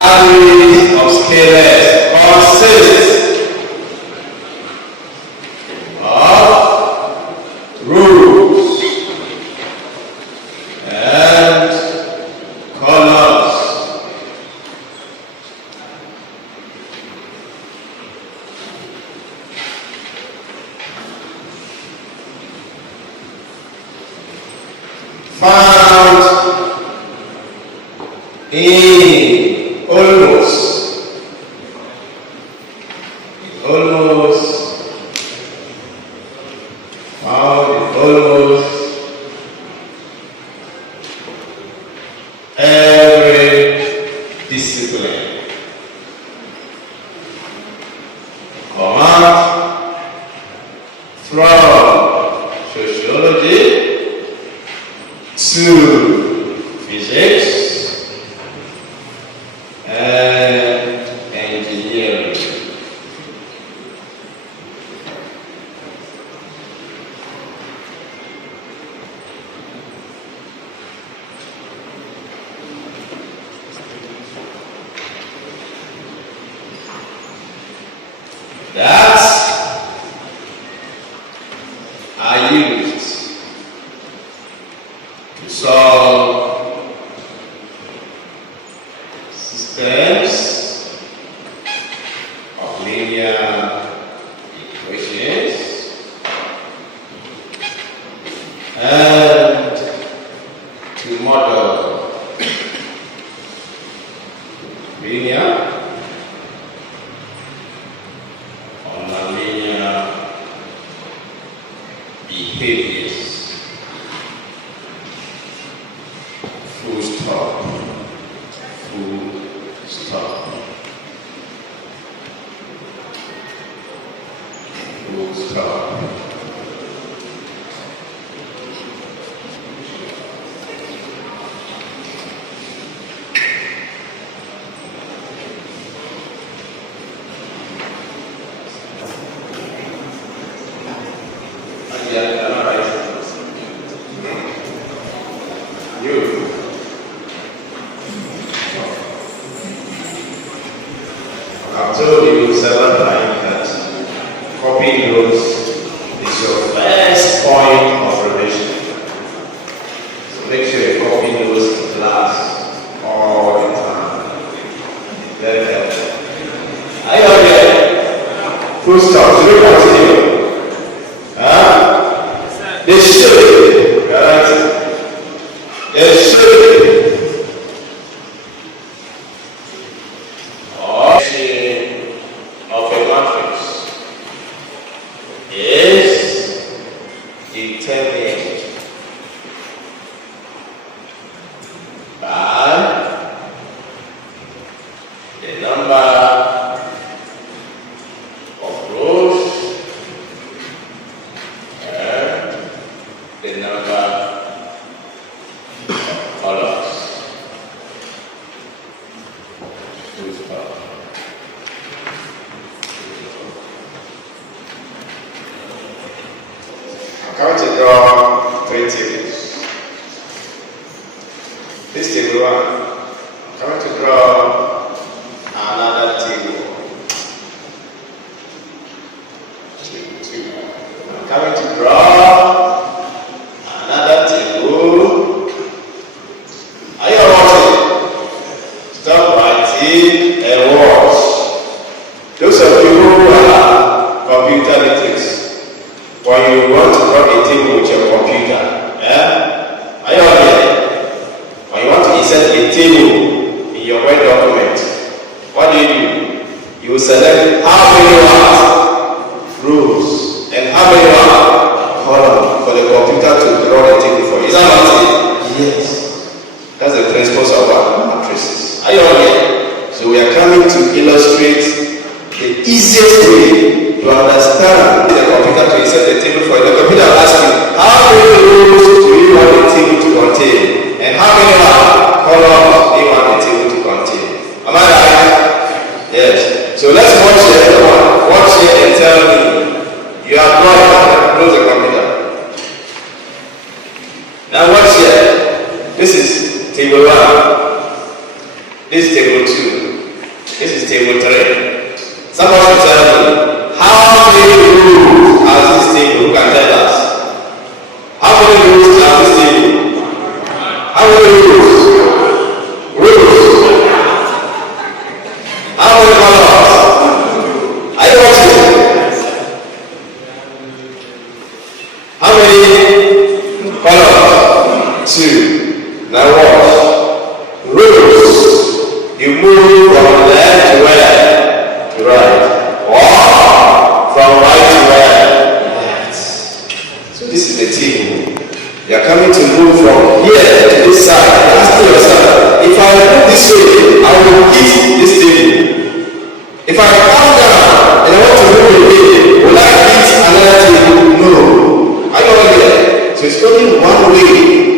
Series of scalars consists of rules and colors. Found in almost every discipline. Command from sociology to physics and engineering. That are used to solve systems of linear equations and to model linear or nonlinear behaviors. Full stop. Full stop. Full stop. I've told you several times that copying notes is your first point of revision. So make sure you copy notes in class all the time. Very helpful. Are you all there? Full stop. Should we continue? Huh? They should. Right? They should. Of a matrix is determined by the number of rows and the number of colors. I'm going to draw three tables. This table 1, I'm going to draw another table. Table 2. I'm going to draw another table. Are you all watching? Stop writing and watch. Those of you who are computer literate, when you want to draw a table with your computer, are you all here? When you want to insert a table in your Word document, what do? You will select how many rows and how many columns for the computer to draw the table for you. Is that what it is? Yes. That's the principles of our matrices. Are you all here? So we are coming to illustrate the easiest way to understand the computer to insert the table for you. The computer will ask you, how many rows do you want the table to contain? And how many columns do you want the table to contain? Am I right? Yes. So let's watch here, everyone. Watch here and tell me. You are drawing. Close the computer. Now watch here. This is table 1. This is table 2. This is table 3. Somebody should tell me, how many rules has this table? Who can tell us? How many rules has this table? How many rules? Rules. How many colors? Are you watching? How many colors? 2. Now watch. Rules. You move from left to where? To right. Or from right to where? Left. So this is the table. You are coming to move from here to this side. Ask yourself, if I move this way, I will hit this table. If I come down and I want to move away, will I hit another table? No. Are you all there? So it's only one way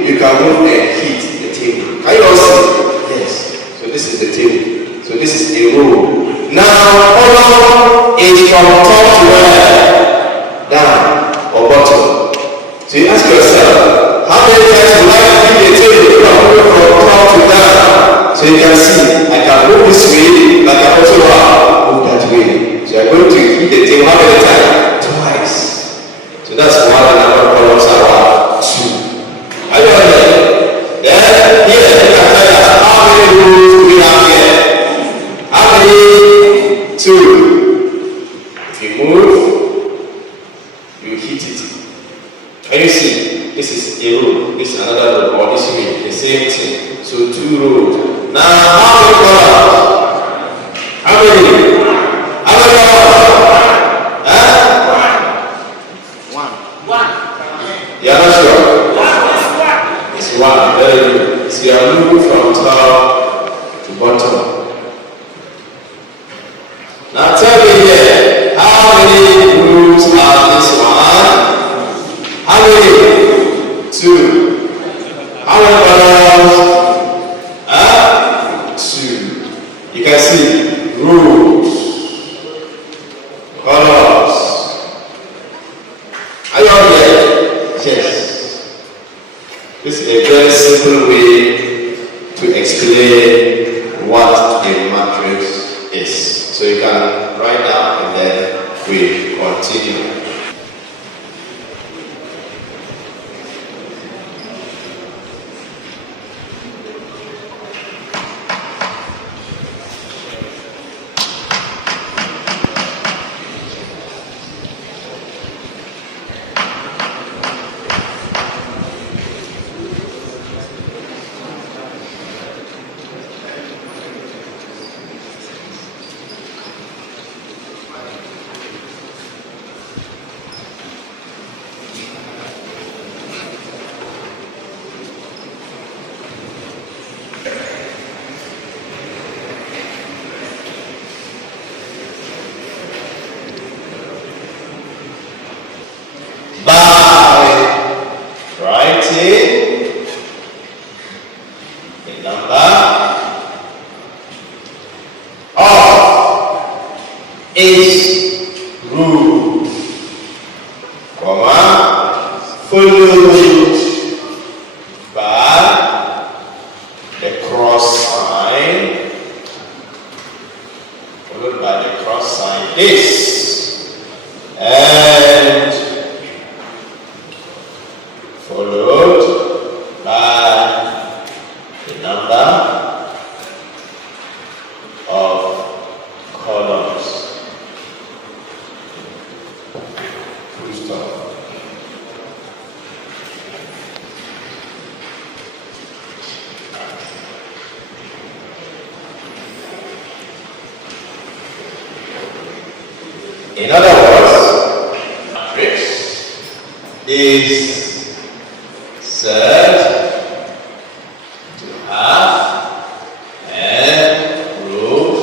you can move and hit the table. Can you all see? Yes. So this is the table. So this is a row. Now, column is from top to where? Down or bottom. So you ask yourself, how many times will I hit the table from top to down? So you can see, I can move this way, but I can also move that way. So you're going to hit the table how many times? Twice. So that's one, and our columns are 2. Are you understand? Then here you can tell us how many rules do we have here? How many? 2. If you move, you hit it. Can you see? This is a row, this is another row, or this way, the same thing. So 2 rows. Now how many colors? How many? How many colors? Huh? 1. You are not sure? It's 1. Very good. So you are moving from top to bottom. Now tell me here, how many rules are this one? How many? 2. How many colors? 2. You can see rules, colors. Are you all there? Yes. This is a very simple way to explain what a matrix is. So you can write down and then we continue. Each rule, comma, followed by the cross sign, followed by the cross sign this, and followed by the number of columns. In other words, matrix is said to have n rows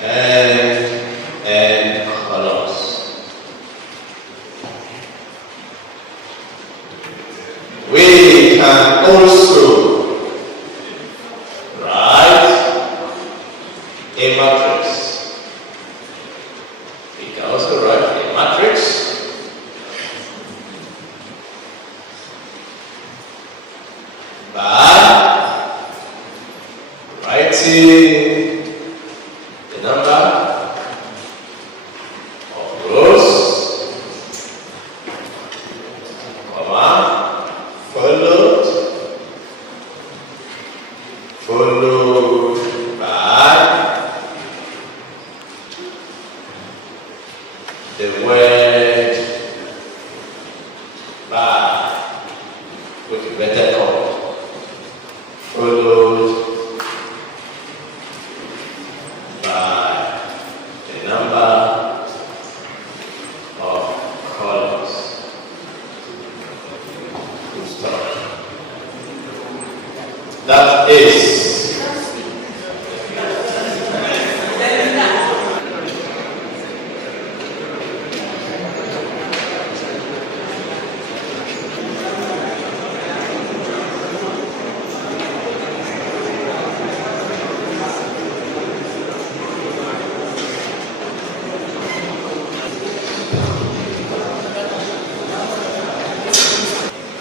and n columns. We can also write a matrix. We can also write a matrix by writing followed by the word by, which is better called, followed by the number of colors. Stop. That is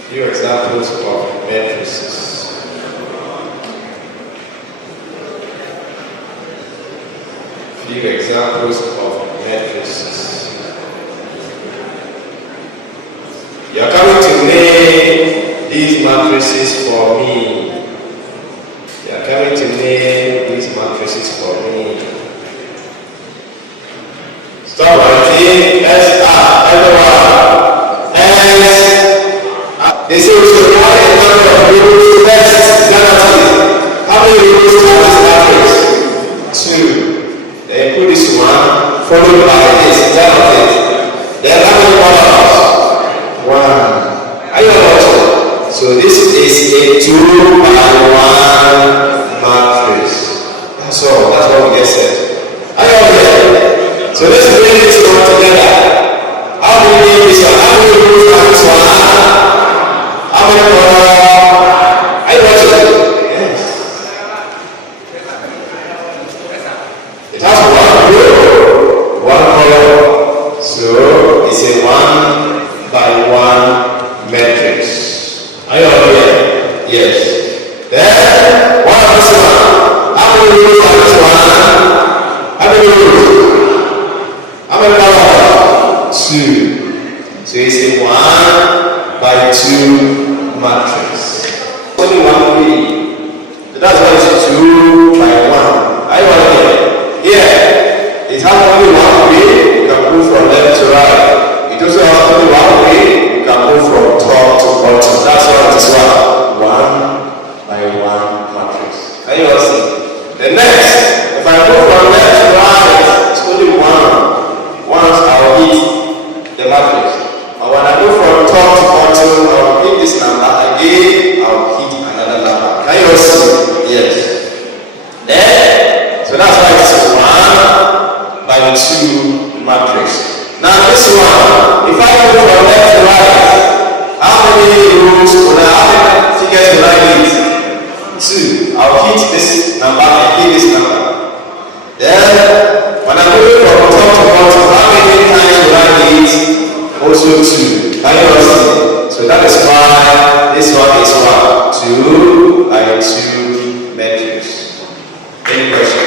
few examples of matrices. Few examples of matrices. You are coming to name these matrices for me. You are coming to name these matrices for me. Stop writing. S-R. Everyone. They say we should have a number of rows first negative. How many rows have this matrix? 2. Then put this one followed by this. Is that not it? Then how many colors? 1. Are you watching? So this is a 2 by 1 matrix. That's all. That's what we just said. Are you okay? So let's bring this one together. How do we name this one? How many rows have this one? How many colors? Are you watching? Yes. It has one row, one color. So it's a 1 by 1 matrix. Are you all here? Yes. Then what about this one? How many rows are this one? How many rows? How many colors? 2. So it's a 1 by 2 matrix. Only one way. So that's why it's 2 by 1. I want it. Here, it has only one way. You can move from left to right. It also has only one way. You can move from top to bottom. That's why it is 1 by 1 matrix. Can you all see? The next, if I move from left to right, it's only one. Once I'll hit the matrix. And when I go from top to bottom, I'll hit this number again, I'll hit another number. Can you all see? Yes. Then, so that's why it's 1 by 2 matrix. Now this one, if I go from left to right, how many rows will I, how many figures will I hit? 2. I'll hit this number and hit this number. Then, when I go from top to bottom, how many times will I hit? Also 2. Can you all see? So that is why this one is 2 by 2 matrix. Any question?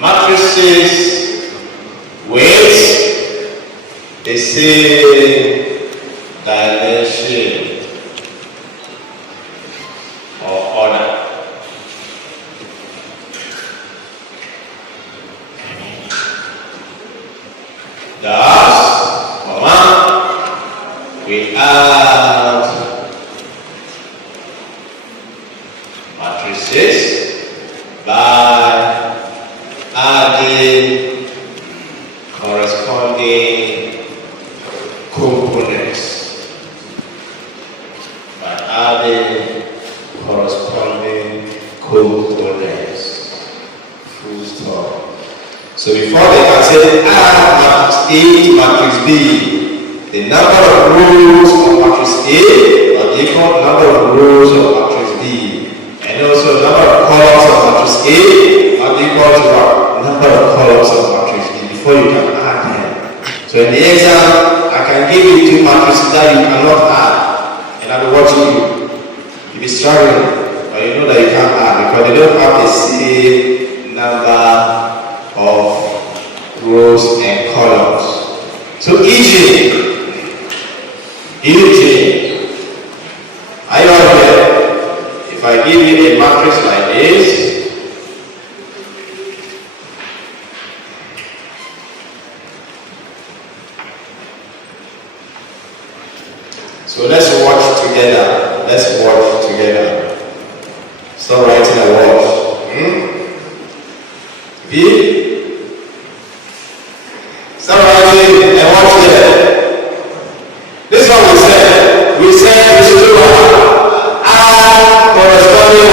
Matrices with the same dimension or order. Thus, we add matrices by adding corresponding components. By adding corresponding components. Full stop. So before they can say add matrix A to matrix B, the number of rows of matrix A are equal to number of rows of matrix B. And also the number of columns of matrix A are equal to the number of columns of matrix B before you can add them. So in the exam, I can give you 2 matrices that you cannot add. And I'll be watching you. You'll be struggling, but you know that you can't add because they don't have the same number of rows. rows and columns. So e.g., are you all here? If I give you a matrix like this, so let's watch together. Let's watch together. Stop writing a watch. V. Stop writing and watch there. This is what we said. We said we should do what? Add corresponding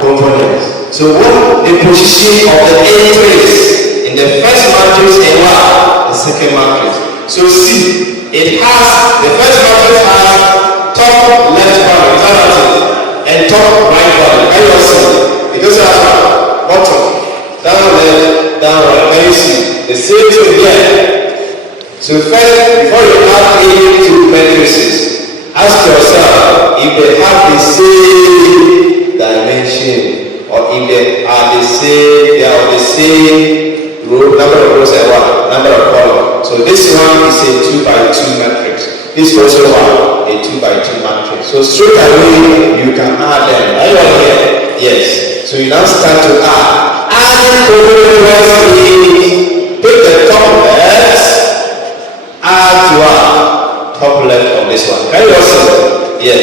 components. So what the position of the entries in the first matrix and what? The second matrix. So see. It has, the first matrix has top left value, and top right value. Can you all see? It goes as well. Bottom, down left, down right. Can you see? The same thing here. So first, before you add any two matrices, ask yourself if they have the same dimension, or if they are the same, row, number of rows and what? Number of columns. So this one is a 2 by 2 matrix. This is also what? A 2 by 2 matrix. So straight away you can add them. Are you all here? Yes. So you now start to add. Adding components is take the top left, add to our top left of this one. Can you all see? Yes.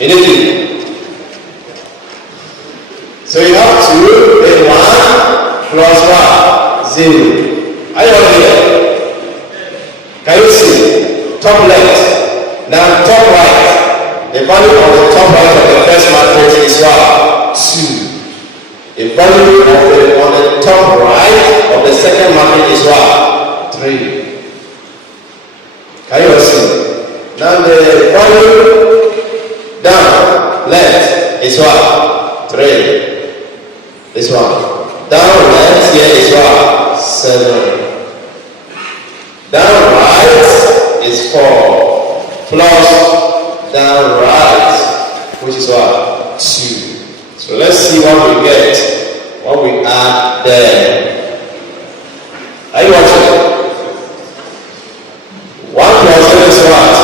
Anything? So you have to make 1 plus 1, 0. Are you all here? Can you see? Top left. Now top right. The value of the top right of the first matrix is what? 2. The value on the top right of the second matrix is what? 3. Can you all see? Now the value down left is what? 3. This one. Down left here is what? 7. Down right is 4. Plus down right, which is what? 2. So let's see what we get. What we add there. Are you watching? 1 plus 7 is what?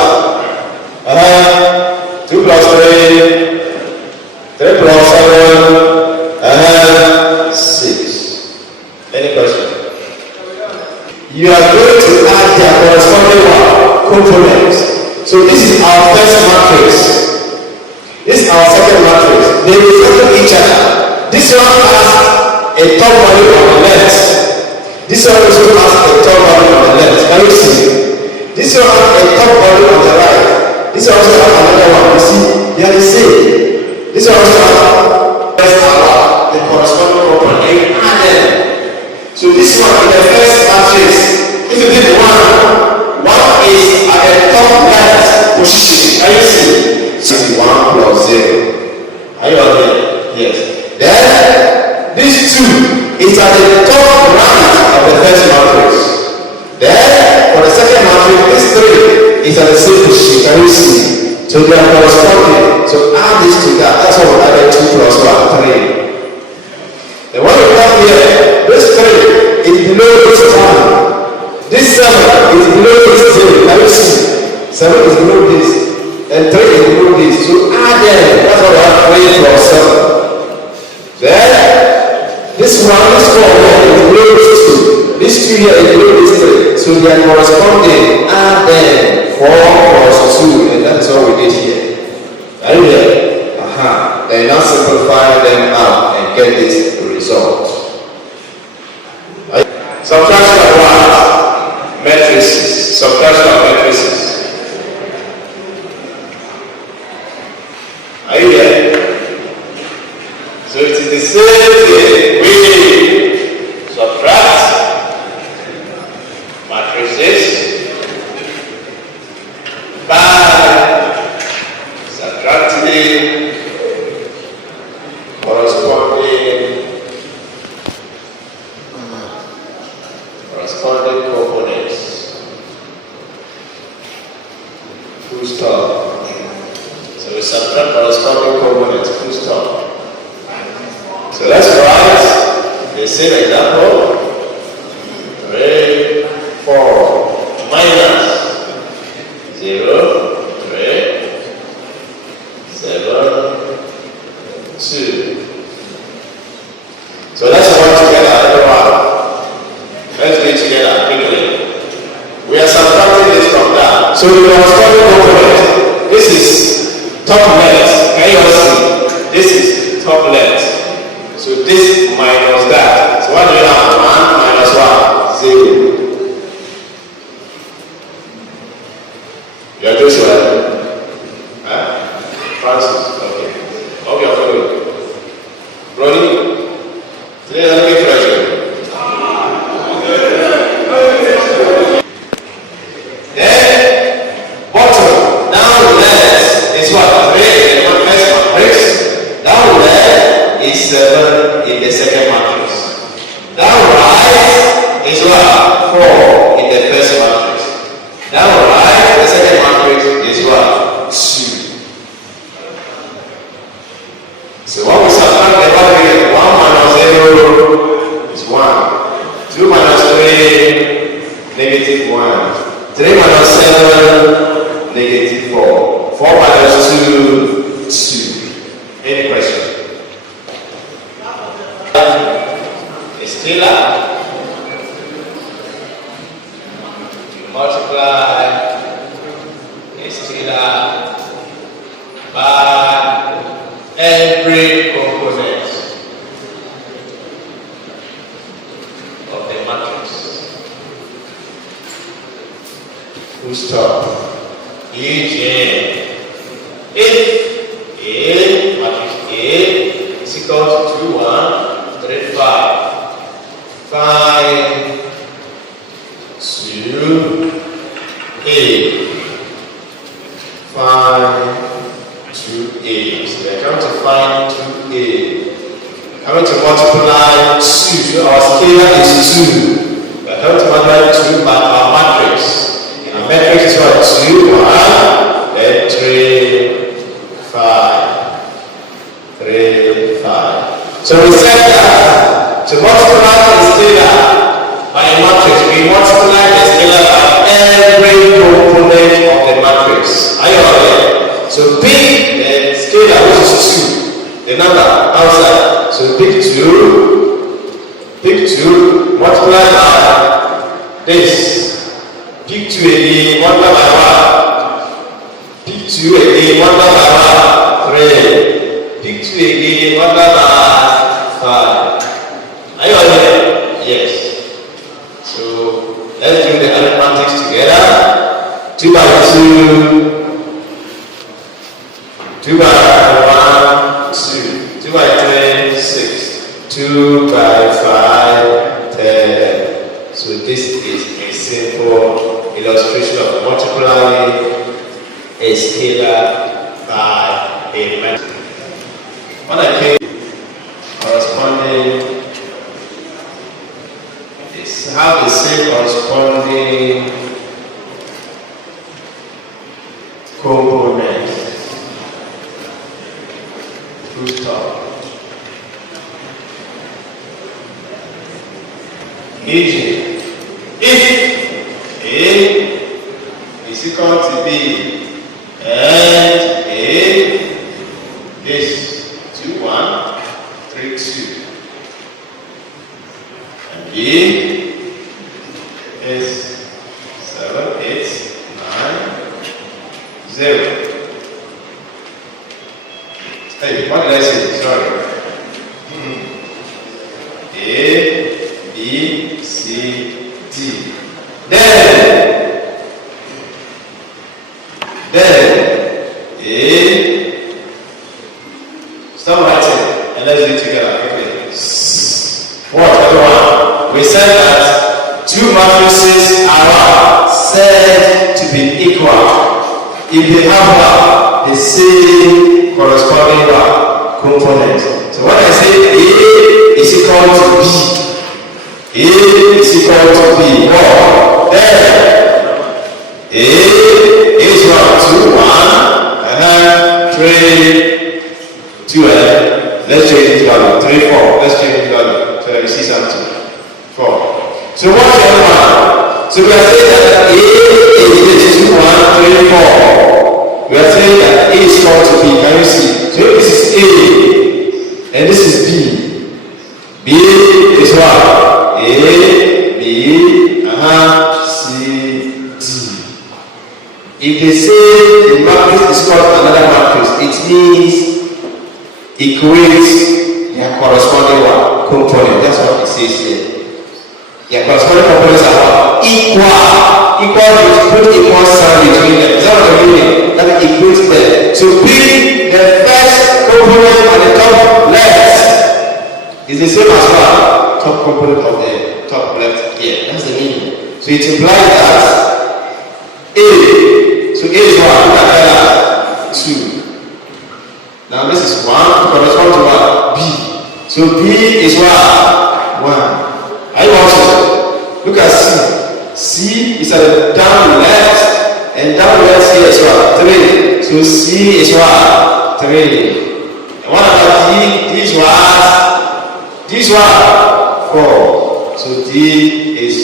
2 plus 3. 3 plus 7. 6. Any question? You are going to add their corresponding components. So this is our first matrix. This is our second matrix. They resemble each other. This one has a top value on the left. This one also has a top value on the left. Can you see? This one has a top value on the right. This one also has another one. You see? They are the same. This one also has the corresponding component. You add them. So this one in the first matrix, if you did one is at the top left position. Can you see? So 1 plus 0. Are you all here? Yes. Then this 2 is at the top right of the first matrix. Then for the second matrix, this 3 is at the same position. Can you see? So they are corresponding. So add this together. That's what we added 2 plus 1, 3. And when you come here, this 3 is below this 1. This 7 is below this 3. Can you see? 7 is below this. And 3 is below this. So add them. That's what we have 3 plus 7. Then, this 1, this 4 here is below this 2. This 2 here is below this 3. So they are corresponding. Add them. 4 plus 2. And that is what we did here. Are you here? Then now simplify them out and get this result. Subtraction of what? Matrices. Subtraction of matrices. Are you here? So it is the same thing. We subtract matrices by subtracting corresponding components. Full stop. So we subtract corresponding components. Full stop. So let's write the same example. top left. Can you all see? This is top left. So this minus that. So what do you have? 1 minus 1? 0. You are Joshua? Huh? Francis? Okay. Okay, I'm following. Ronnie? Today I'm looking fresh. Then, bottom, down left is what? 3 in the first matrix. Down left is 7 in the second matrix. Down right is what? 4 in the first matrix. Down right, the second matrix is what? 2. So when we subtract the value, 1 minus 0 is 1. 2 minus 3, negative 1. 3 minus 7, negative 4. 4 minus 2, 2. Any question? A scalar. Multiply a scalar by every component of the matrix. Full stop. E.g. if A, matrix A is equal to 2, 1, 3, 5. Find 2, A. Find 2A. So we're going to find 2A. Coming to multiply 2. So our scalar is 2. We're going to multiply 2 by our matrix. Our matrix is what? 2, 1, then 3, 5. 3, 5. So we said that to multiply the scalar by a matrix, we multiply the scalar by every component of the matrix. Are you all there? So pick the scalar, which is 2, the number outside. So pick 2, multiply by this. Pick 2 again, multiply by 1. Pick 2 again, multiply by 1. 3. Pick 2 again, multiply by 5. Are you all there? Yes. So let's do the arithmetics together. 2 by 2. 2 by 1, 2. 2 by 3, 6. 2 by 5, 10. So this is a simple illustration of multiplying a scalar by a matrix. When I came corresponding, have the same corresponding component. Full stop. E.g. if A is equal to B and A is 2, 1, 3, 2 and B is 7, 8, 9, 0. Hey, what did I say? Sorry. A, B, C, D. Then A. Stop writing and let's do it together quickly. What, everyone? We said that 2 matrices are said to be equal if they have the same corresponding component. So when I say A is equal to B, A is equal to B. Well, then A is 1, 2, 1, and 3, 2, let's change this value. 3, 4. Let's change this value so that you see something. 4. So what's the other one? So we are saying that A is 2, 1, 3, 4. We are saying that A is equal to B. Can you see? So this is A and this is B. B is what? A, B, C, D. If they say the matrix is called another matrix, A equate their corresponding one component. That's what it says here. Their corresponding components are what? Equal. Equal is put equal sign between them. Is that what I mean? That equates them. So P, the first component at the top left, is the same as what? Top component of the top left here. That's the meaning. So it implies that A. So A is what? Look at that. 2. Now this is 1 corresponds to what? B. So B is what? 1. Are you watching? Look at C. C is at the down left, and down left here is what? 3. So C is what? 3. And what about D? D is what? D is what? 4. So D is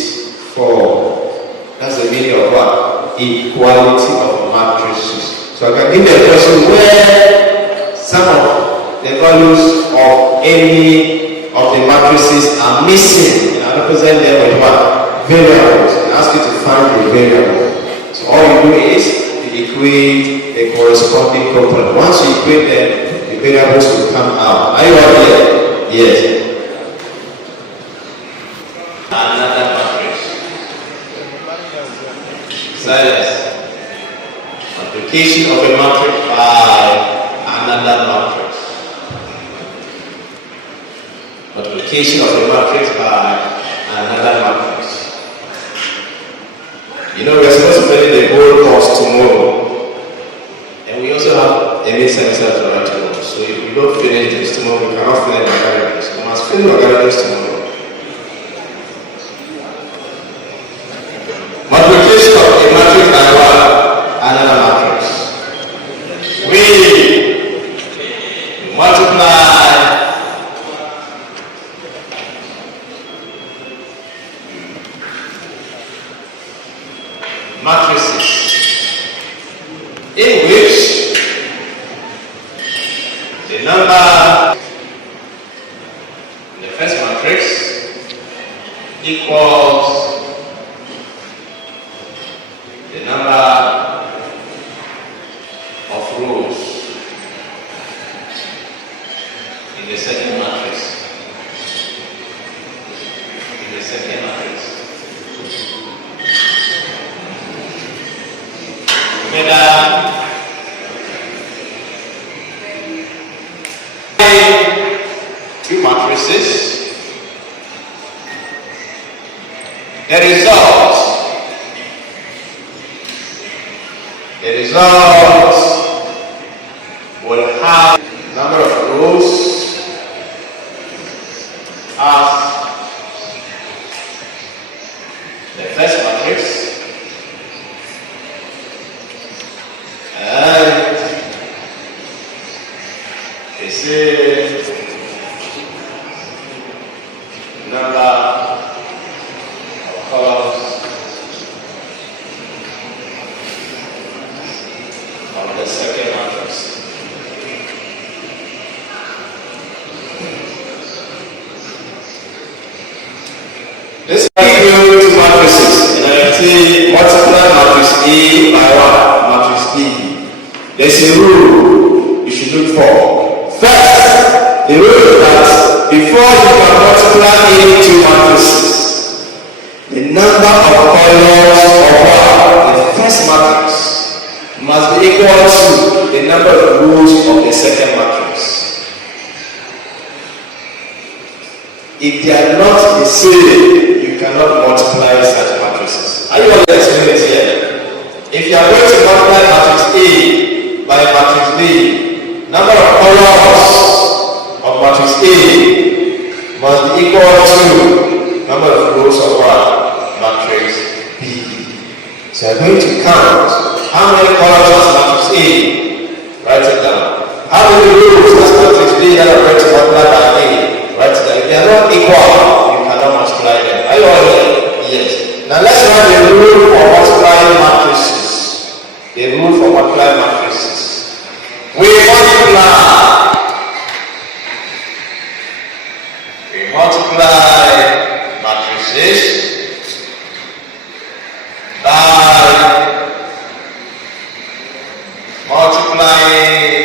4. That's the meaning of what? Equality of matrices. So I can give you a question where some of the values of any of the matrices are missing, and I represent them with what? Variables, and ask you to find the variable. So all you do is you equate the corresponding component. Once you equate them, the variables will come out. Are you all here? Yes. Another matrix. Silence. Multiplication of a matrix by another matrix. Multiplication of a matrix by another matrix. You know, we are supposed to finish the whole course tomorrow, and we also have a mid-semester to write tomorrow. So if we don't finish this tomorrow, we cannot finish organics. We must finish organics tomorrow. Multiplication of a matrix by what? Another matrix. We multiply matrices in which the number in the first matrix equals the number of rows in the second matrix. In the second matrix. Together, two matrices. The result will have number of rows as the first matrix. And they say number of columns of the second matrix. This is equal to matrices. And I say multiply matrix A by what? Matrix B. There's a rule you should look for. First, the rule is that before you can multiply any two matrices, the number of columns of the first matrix must be equal to the number of rows of the second matrix. If they are not the same, you cannot multiply such matrices. Are you all explaining it here? If you are going to multiply matrix A by matrix B, number of columns of matrix A must be equal to number of rows of what? Matrix B. So I'm going to count how many columns has matrix A. Write it down. How many rows has matrix B that are going to multiply by A? Write it down. If they are not equal, you cannot multiply them. Are you all here? Yes. Now let's write the rule for multiplying matrices. The rule for multiplying matrices. We multiply matrices by multiplying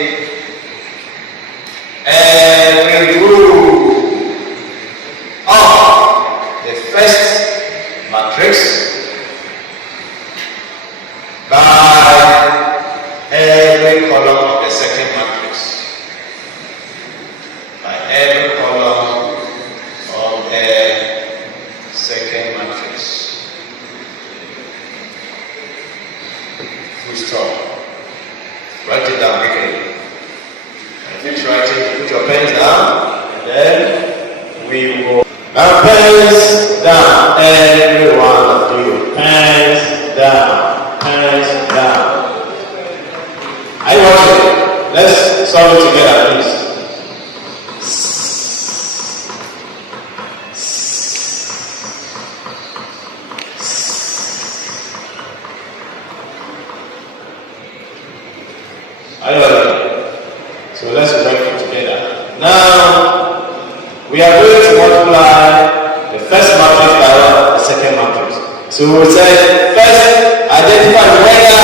second matrix. Full stop. Write it down quickly. And finish writing, put your pens down, and then we will. Now pens down. Everyone do your pens down. Pens down. Are you watching? Let's solve it together, please. Are you ready? So let's work it together. Now we are going to multiply the first matrix by the second matrix. So we will say first identify whether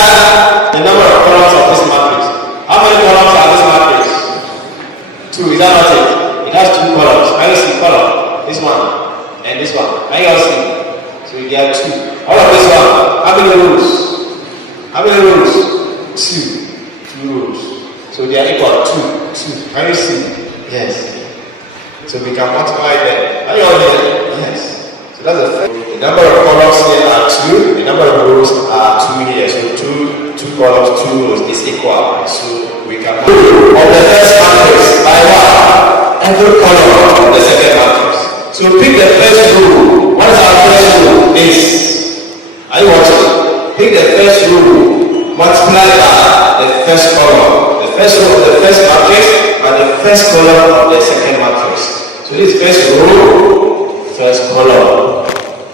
the number of columns of this matrix. How many columns are this matrix? 2. Is that not it? It has 2 columns. Can you see column? This one and this one. Can you all see? So there are 2. All of this one. How many rows? How many rows? 2. Rows. So they are equal to 2. Can you see? Yes. So we can multiply them. Are you all here? Yes. So that's the first. The number of columns here are 2. The number of rows are 2 here. So 2 columns, 2 rows is equal. So we can multiply of the first matrix by what? Every column of the second matrix. So pick the first row. What is our first row? This. Are you watching? Pick the first row. Multiply by the first column. The first row of the first matrix by the first column of the second matrix. So this first row, first column.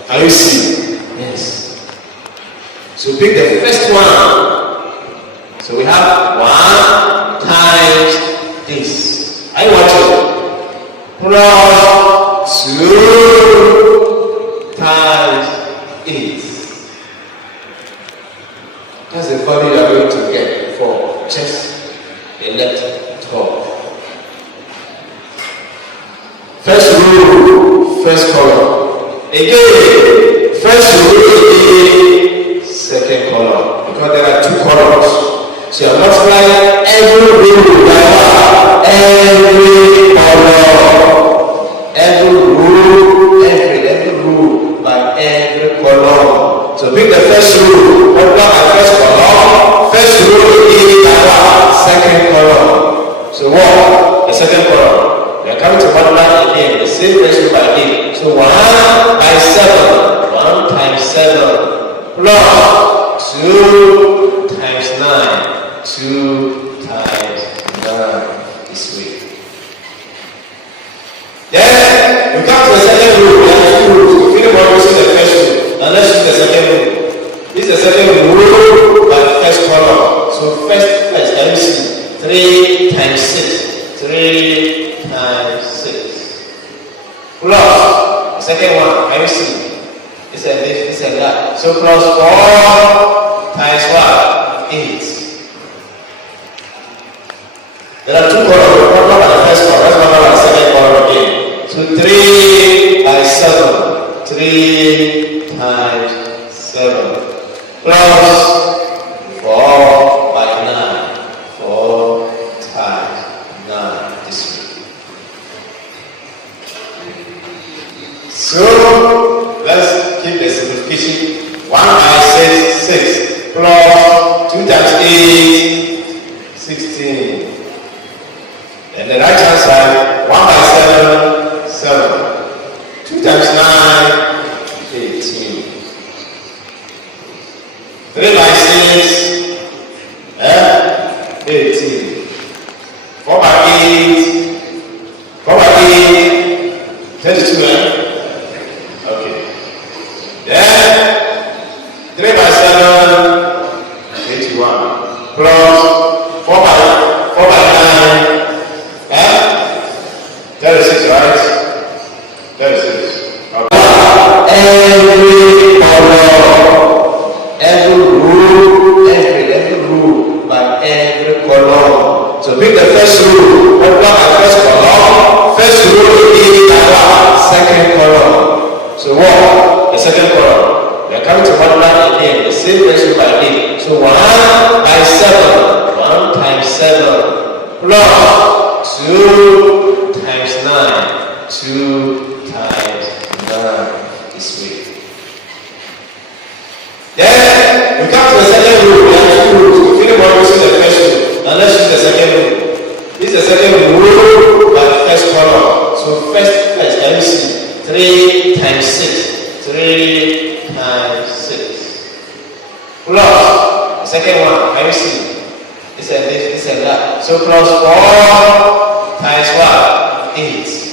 Can you see? Yes. So pick the first one. So we have 1 times this. Are you watching? Plus 2 times 8. That's the value you are going to get for just the left top. First row, first column. Again, first row again, second column. Because there are 2 columns. So you are multiplying every row by what? Every column. Every row by every column. So pick the first row, multiply by first column, first row again by what? Second column. So what? The second column. We are coming to multiply again, the same ratio by 8. So 1 by 7, 1 times 7, plus 2 times 9, 2 times 9, this way. Then we come to the second row, we have 2 rows. We finish using the first row. Now let's use the second row. This is the second row by the first column. So first, let me see. 3 times 6. 3 times 6. Plus the second one. Can you see? This and this, this and that. So plus 4 times what? 8. There are 2 columns. One by the first column. Let's multiply by the second column again. So 3 by 7. 3 times 7 plus 4 by 9. 4 times 9 this way. So let's keep the simplification. 1 by 6, 6 plus 2 times 8, 16. And the right hand side, 1 by 7, 7. 2 times 9, 18. 3 by 6, 18. 4 by 8, 4 by 8, 32, Okay. Then 3 by 7, 81. Plus 4 by 9, 36, right? 36. Every column, every row by every column. So pick the first row, multiply by first column, first row again by what? Second column. So what? The second column. We are coming to multiply again, the same ratio by 8. So 1 by 7, 1 times 7, plus 2 times 9, 2 times 9. this way. Then we come to the second rule. We have two rules. Think about using the first rule. Now let's use the second rule. This is the second rule by the first column. So first, let me see. 3 times 6. 3 times 6. Plus the second one. Let me see. This and that. So plus 4 times what? 8.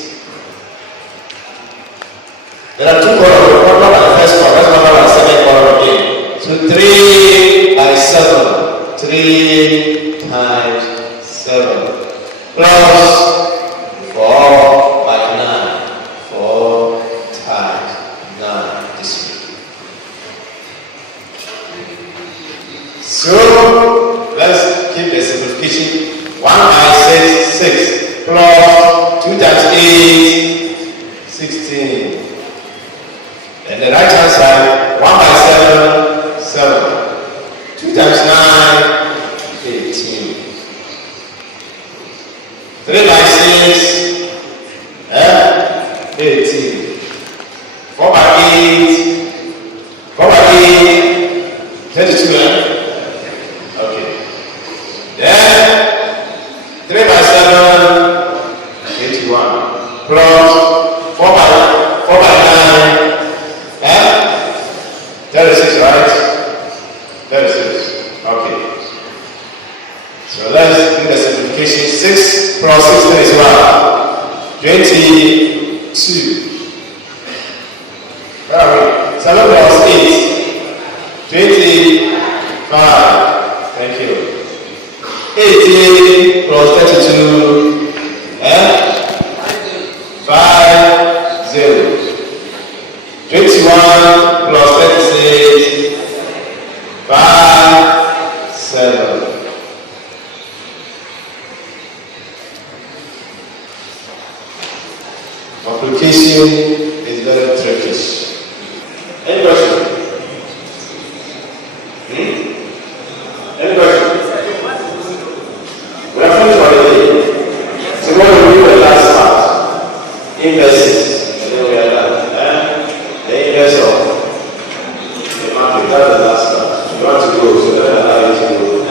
There are two columns. One by the first column. Let's number by the second column again. So 3 by 7. 3 times 7. Plus 4 by 9. 4 times 9. This way. So let's keep the simplification. 1 by 6, 6. Plus 2 times 8, 16. And the right hand side, 1 by 7, 7. 2 times 9, 18. 3 by 6, 18. 4 by 8, 4 by 8, 32. Okay. Then 3 by 7, 81. Plus 4 by 9. 36, right? 36. Okay. So let's do the simplification. 6 plus 16 is what? 22. Where are we? 7 plus 8. 25. Thank you. 18 plus 32. 5, 0. 21 plus 36, 5, 7. Multiplication is very tricky. Any question? Any question? We are finished already. So we're going to do the last part. Inverses. And then we are done. The inverse of the matrix. That's the last part. You want to go, so let allow you to go.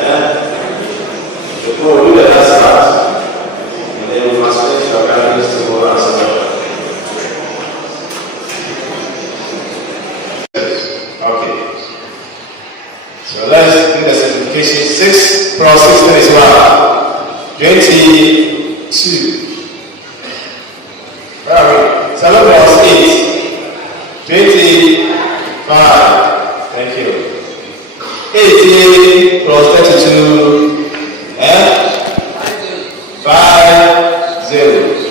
So we'll do the last part. And then we must finish our calculus to go and somewhere. Okay. So let's do the simplification. 6 plus 16 is what? 22. Where are we? 7 plus 8. 25. Thank you. 18 plus 32. 5, 0.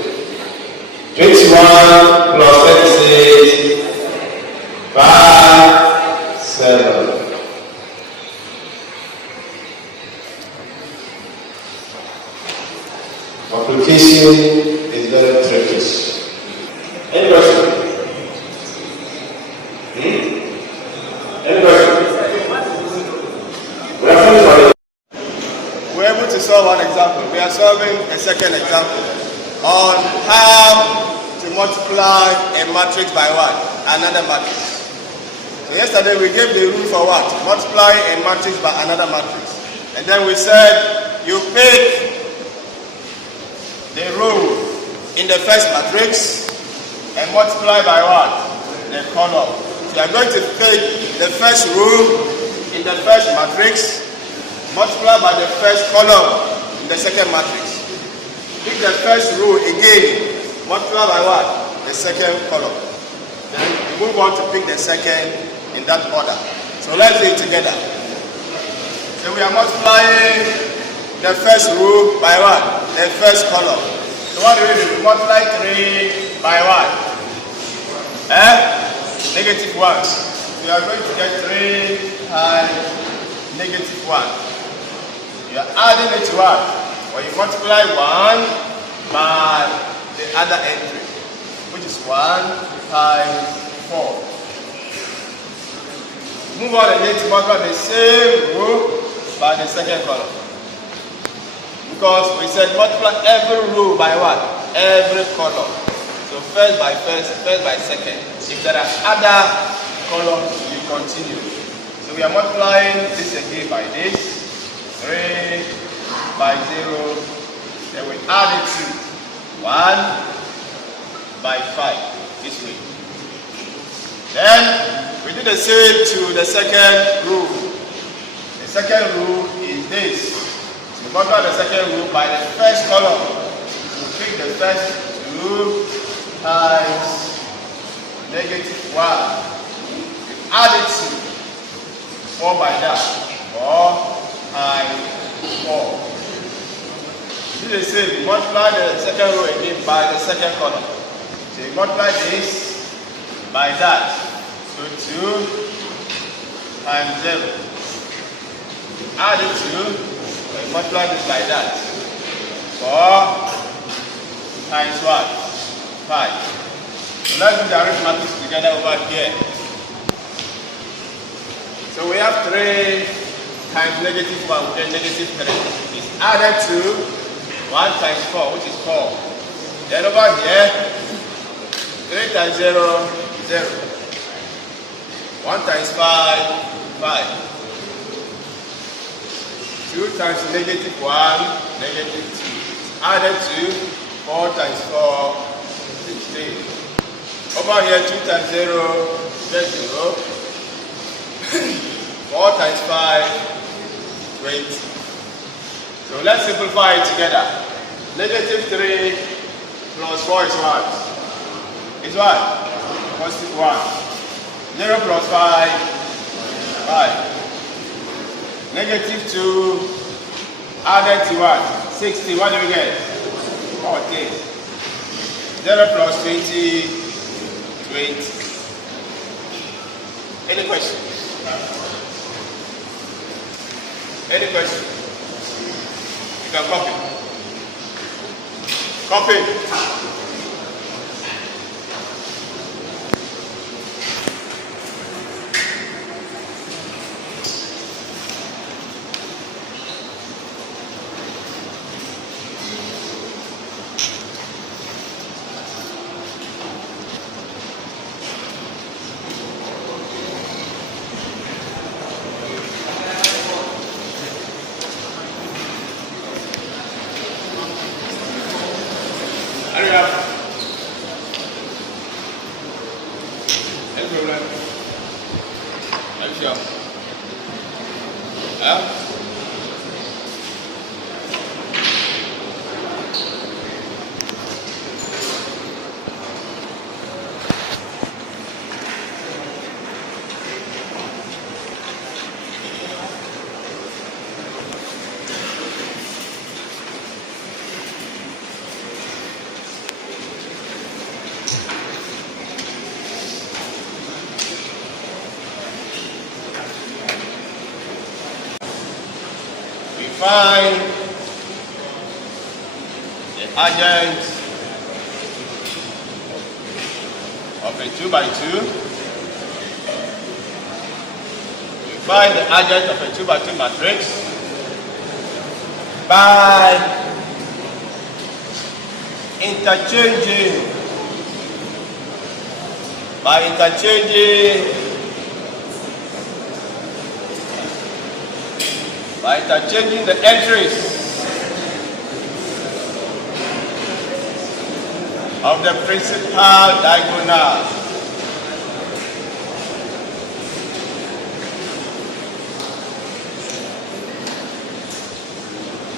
21 plus 36. 5, 7. Multiplication is very tricky. Any question? Any question? We are finished already. We're able to solve one example. We are solving a second example on how to multiply a matrix by what? Another matrix. So yesterday we gave the rule for what? Multiply a matrix by another matrix. And then we said you pick the row in the first matrix and multiply by what? The column. So you are going to take the first row in the first matrix, multiply by the first column in the second matrix. Pick the first row again, multiply by what? The second column. Then you move on to pick the second in that order. So let's do it together. So we are multiplying the first row by what? The first column. So what do we do? We multiply 3 by what? Negative 1. So you are going to get 3 times negative 1. You are adding it to what? When you multiply 1 by the other entry, which is 1 times 4. Move on again to multiply the same row by the second column. Because we said multiply every row by what? Every column. So first by first, first by second. If there are other columns, you continue. So we are multiplying this again by this. 3 by 0. Then we add it to 1 by 5 this way. Then we do the same to the second rule. The second rule is this. So multiply the second rule by the first column. We pick the first 2 times -1. We add it to 4 by that. 4 times 4. Do the same. Multiply the second row again by the second column. So you multiply this by that. So 2 times 0. Add it to, so you multiply this by that. 4 times what? 5. So let's do the arithmetic together over here. So we have 3 times -1, we get -3. It's added to 1 times 4, which is 4. Then over here, 3 times 0, 0. 1 times 5, 5. 2 times -1, -2. Added to 4 times 4, 16. Over here, 2 times 0, get 0. 4 times 5, 20. So let's simplify it together. -3 plus 4 is what? Is what? Positive 1. 0 plus 5, 5. -2 added to what? 60. What do we get? 14. 0 plus 20, 20. Any questions? Any questions? You can copy. Copy. Hurry up. No problem. Are you sure? Huh? Find the adjoint of a 2 by 2. We find the adjoint of a 2 by 2 matrix by interchanging the entries of the principal diagonal.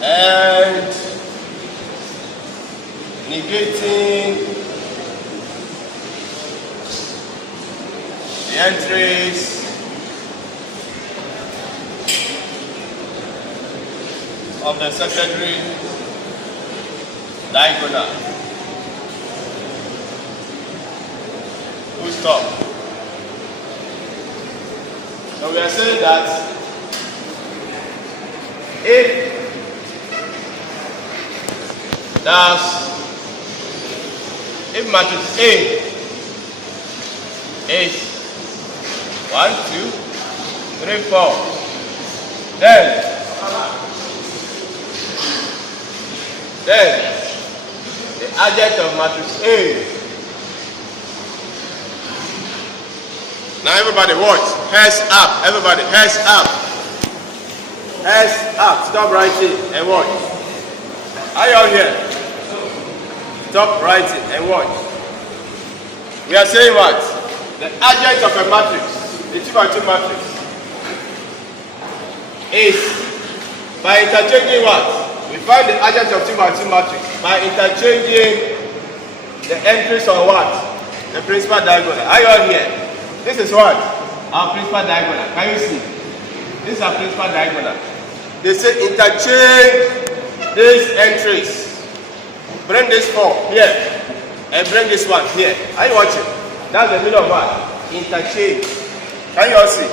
And negating the entries of the secondary diagonal. Full stop. So we are saying that if matrix A is 1, 2, 3, 4, then the adjoint of matrix A Now everybody watch. Hands up. Everybody, hands up. Hands up. Stop writing and watch. Are you all here? Stop writing and watch. We are saying what? The adjoint of a matrix, the 2 by 2 matrix, is by interchanging what? We find the adjoint of 2 by 2 matrix by interchanging the entries on what? The principal diagonal. Are you all here? This is what? Our principal diagonal. Can you see? This is our principal diagonal. They say interchange these entries. Bring this 4 here and bring this one here. Are you watching? That's the meaning of what? Interchange. Can you all see?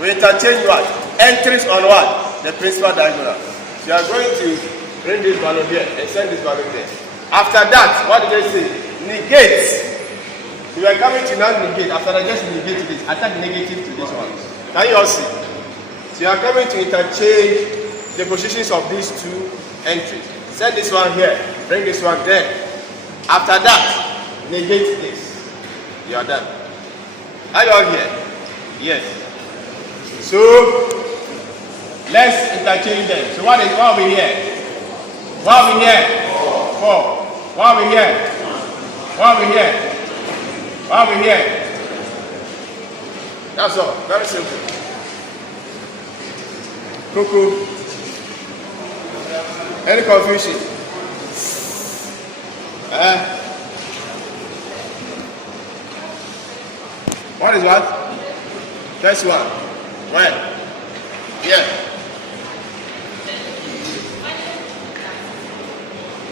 We interchange what? Entries on what? The principal diagonal. So you are going to bring this value here and send this value there. After that, what did they say? Negate. We are coming to now negate. After I just negate this, attack negative to this one. Can you all see? So you are coming to interchange the positions of these 2 entries. Send this one here, bring this one there. After that, negate this. You are done. Are you all here? Yes. So let's interchange them. So what are we here? What are we here? 4. What are we here? What are we here? What are we here? That's all. Very simple. Cuckoo. Any confusion? What is what? First one. Where? Yeah.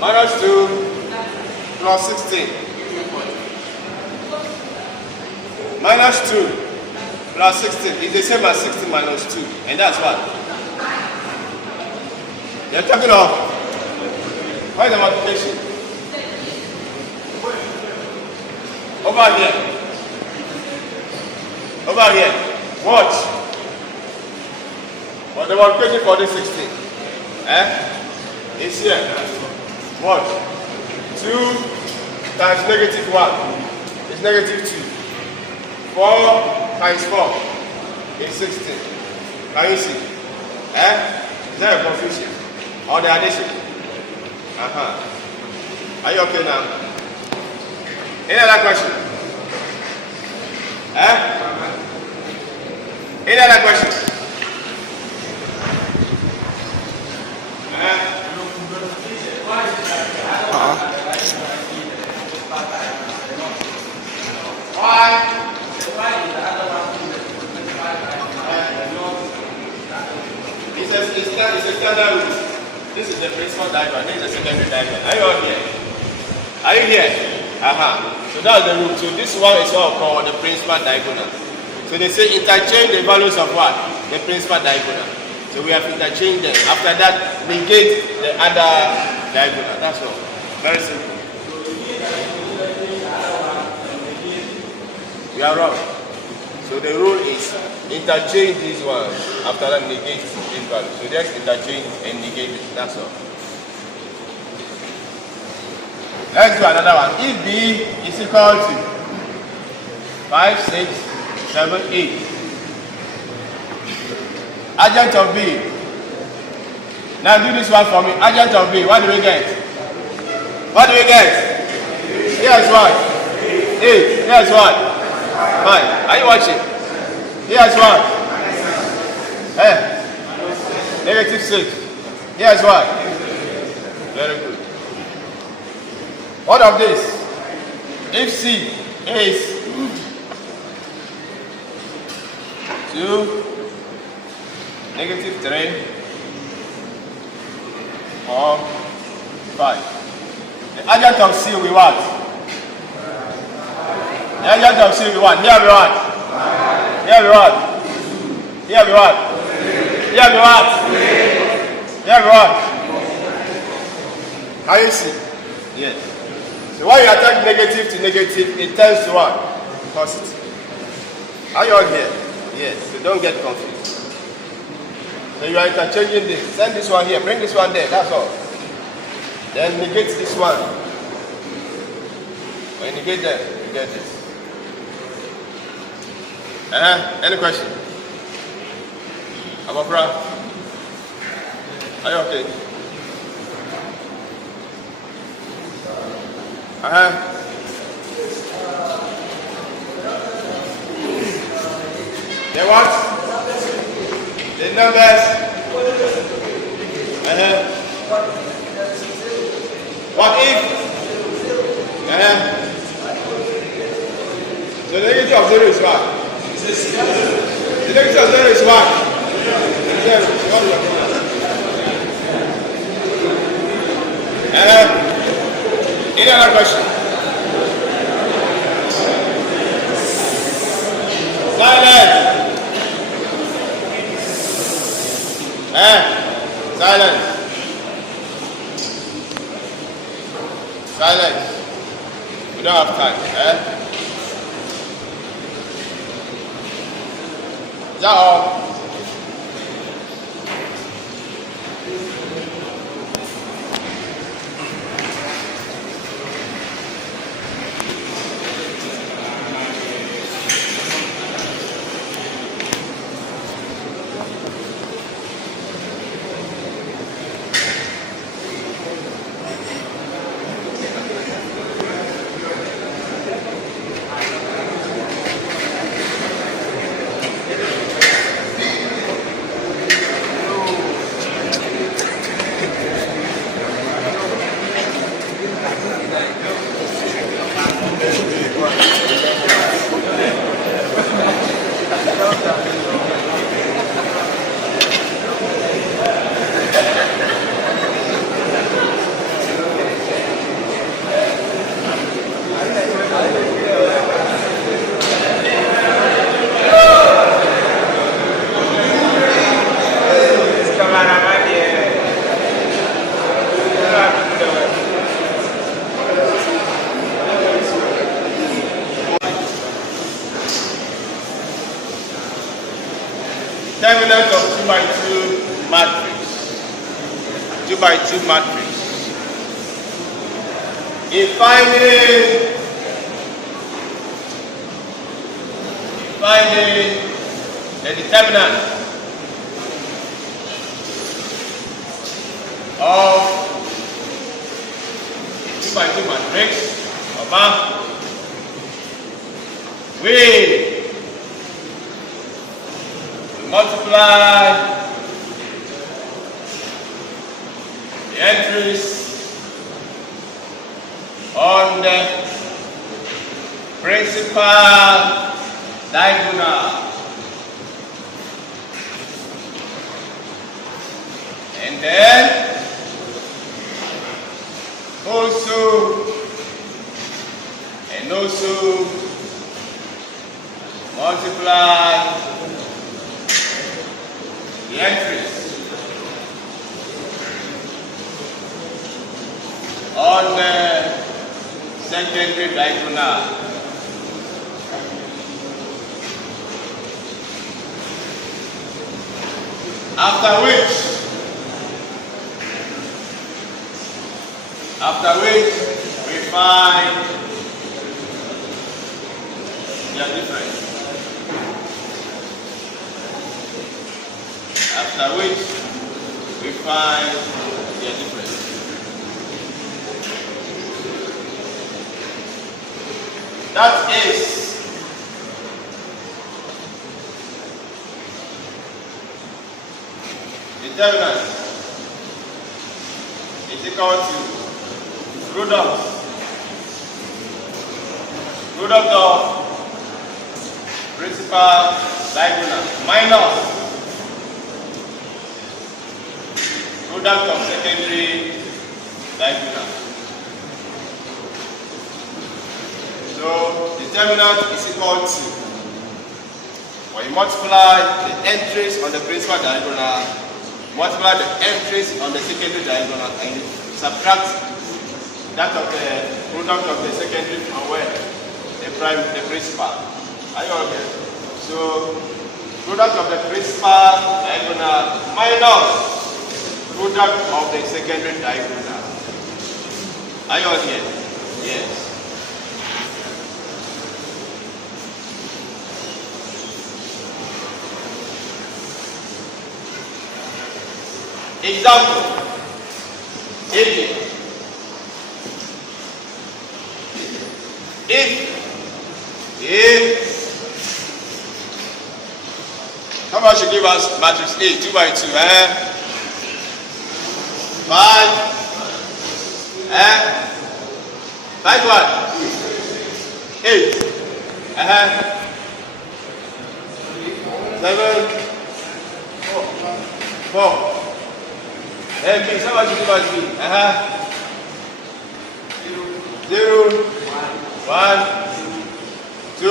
Minus 2 plus 16. Minus 2 plus 16 is the same as 16 minus 2. And that's what? You're talking of. What is the multiplication? Over here. Over here. Watch. What the multiplication for this 16? It's here. What? 2 times negative 1 is negative 2. 4 times 4 is 16. Can you see? Is there a confusion? Or the addition? Are you okay now? Any other question? Any other question? Why? It's a standard rule. This is the principal diagram. This is the secondary diagram. Are you all here? Are you here? So that's the rule. So this one is what we call the principal diagonal. So they say interchange the values of what? The principal diagonal. So we have interchanged them. After that, negate the other diagonal. That's all. Very simple. You are wrong. So the rule is interchange this one. After that, negate this value. So just interchange and negate it. That's all. Let's do another one. If B is equal to 5, 6, 7, 8. Adjoint of B. Now do this one for me. Adjoint of B. What do we get? What do we get? Here's what? 8. Here's what? 5. Are you watching? Here's what? Negative 6. Here's what? Very good. What of this? If C is 2, negative 3, 4, 5. The adjoint of C will be what? The adjoint of C will be what? Here will be what? Here will be what? Here will be what? Here will be what? Here will be what? Can you see? Yes. So when you attack negative to negative, it turns to what? Positive. Are you all here? Yes. So don't get confused. So you are interchanging this. Send this one here. Bring this one there. That's all. Then negate this one. When you negate them, you get this. Any question? Abafra? Are you okay? The what? The numbers? What if? So the negative of 0 is what? The negative of 0 is what? 0. Any other question? Silence. Silence. Silence. We don't have time. Is that all? Determinant of 2 by 2 matrix. 2 by 2 matrix. In finding the determinant of 2 by 2 matrix, we multiply the entries on the principal diagonal, and then also multiply the entries on the secondary diagonal. After which we find their difference. After which we find their difference. That is determinant is equal to product of principal diagonal minus product of secondary diagonal. So determinant is equal to, when you multiply the entries on the principal diagonal, multiply the entries on the secondary diagonal, and subtract that of the product of the secondary from where? The principal. Are you okay? So product of the principal diagonal minus product of the secondary diagonal. Are you all here? Yes. Example. If how much should give us matrix A? 2 by 2. 5. 5 what? 8. 7. 4. And B, how much should give us B? 0. 1. 2.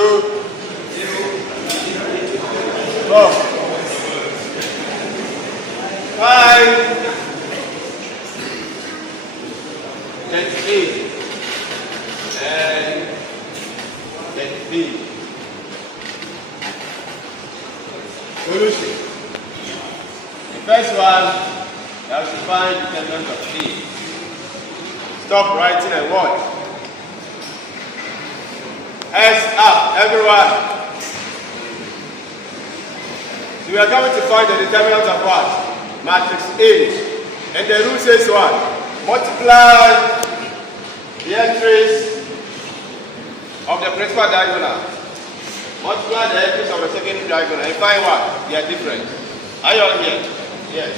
4. 5. 8. And B. Solution. The first one, you have to find the determinant of A. Stop writing and watch. S up, everyone. So we are going to find the determinant of what? Matrix A. And the rule says what? Multiply the entries of the principal diagonal. Multiply the entries of the second diagonal and find what? They are different. Are you all here? Yes.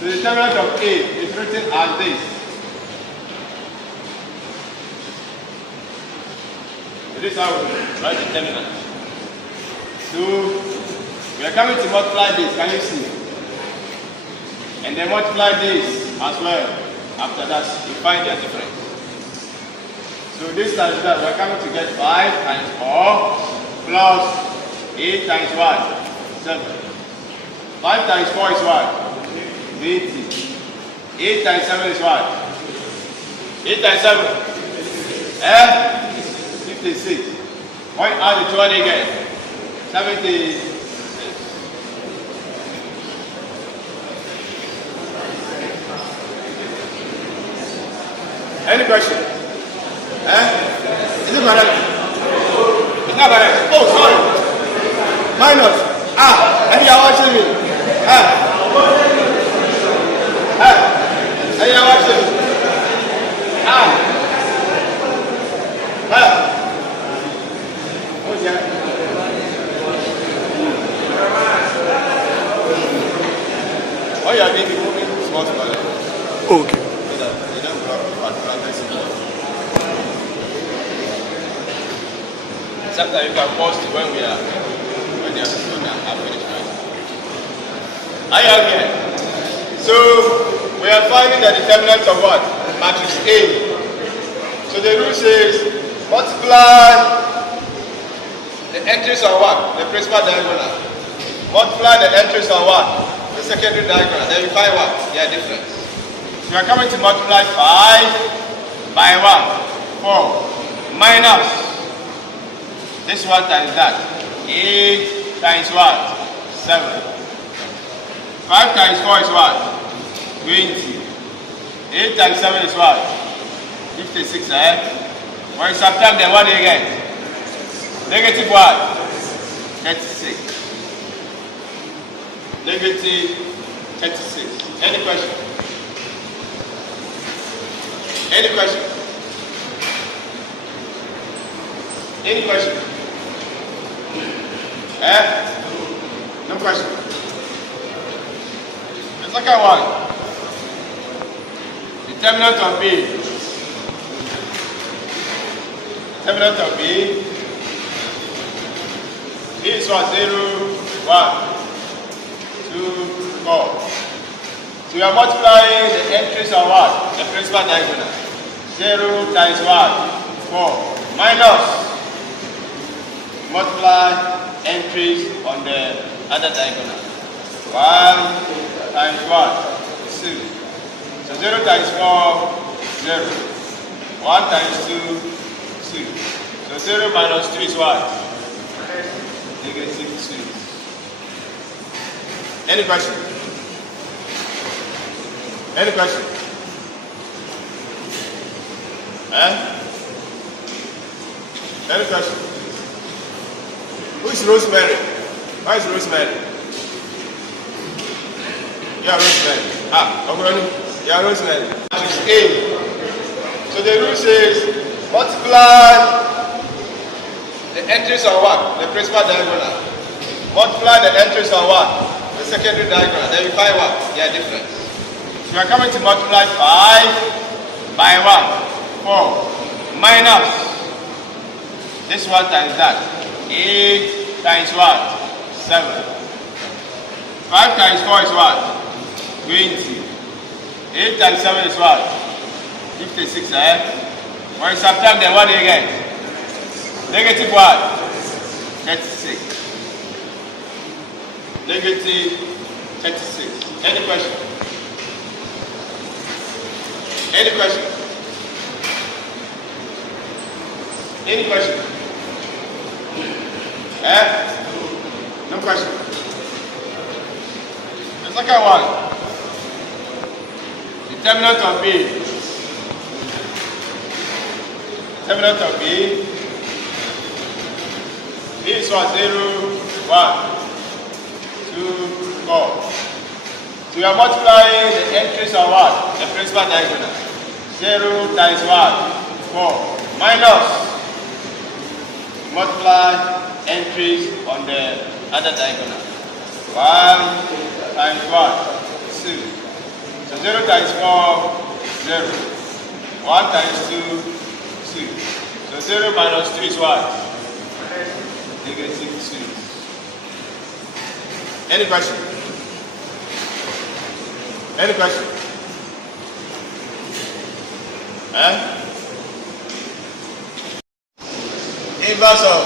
The determinant of A is written as this. So this is how we write determinant. So we are coming to multiply this, can you see? And then multiply this as well. After that, you find they are different. So this times that, we are coming to get 5 times 4 plus 8 times what? 7. 5 times 4 is what? 20. 8 times 7 is what? 8 times 7? 56. Why add the 20 again? 70. Any question? Is it correct? It's not correct. Oh, sorry. Minus. And you are watching me. And you are watching me. What's that? Oh, you are maybe moving small. Okay. Sometimes you can pause it when they are finished. Are you all here? So we are finding the determinant of what? Matrix A. So the rule says multiply the entries on what? The principal diagonal. Multiply the entries on what? The secondary diagonal. Then you find what? They are different. So we are coming to multiply 5 by what? 4 minus this one times that. 8 times what? 7. 5 times 4 is what? 20. 8 times 7 is what? 56, When you subtract them, what do you get? Negative what? 36. Negative 36. Any question? Any question? Any question? No question. The second one. Determinant of B. Determinant of B. B is what? 0, 1, 2, 4. So we are multiplying the entries of what? The principal diagonal. 0 times what? 4. Minus. Multiply entries on the other diagonal. 1 times what? 2. So 0 times 4, 0. 1 times 2, 2. So 0 minus 2 is what? Negative 2. Any question? Any question? Any question? Who is Rosemary? Where is Rosemary? Yeah, Rosemary. Yeah, Rosemary. Matrix A. So the rule says multiply the entries on what? The principal diagonal. Multiply the entries on what? The secondary diagonal. Then you find what? Their difference. So we are coming to multiply 5 by 1. 4 minus this one times that. 8 times what? 7. 5 times 4 is what? 20. 8 times 7 is what? 56, When you subtract them, what do you get? Negative what? 36. Negative 36. Any question? Any question? Any question? No question. The second one. Determinant of B. Determinant of B. B is what? 0, 1, 2, 4. So we are multiplying the entries on what? The principal diagonal. 0 times what? 4. Minus. Multiply entries on the other diagonal. 1 times 1, 2. So 0 times 4, 0. 1 times 2, 2. So 0 minus 2 is what? Negative 2. Any question? Any question? Inverse of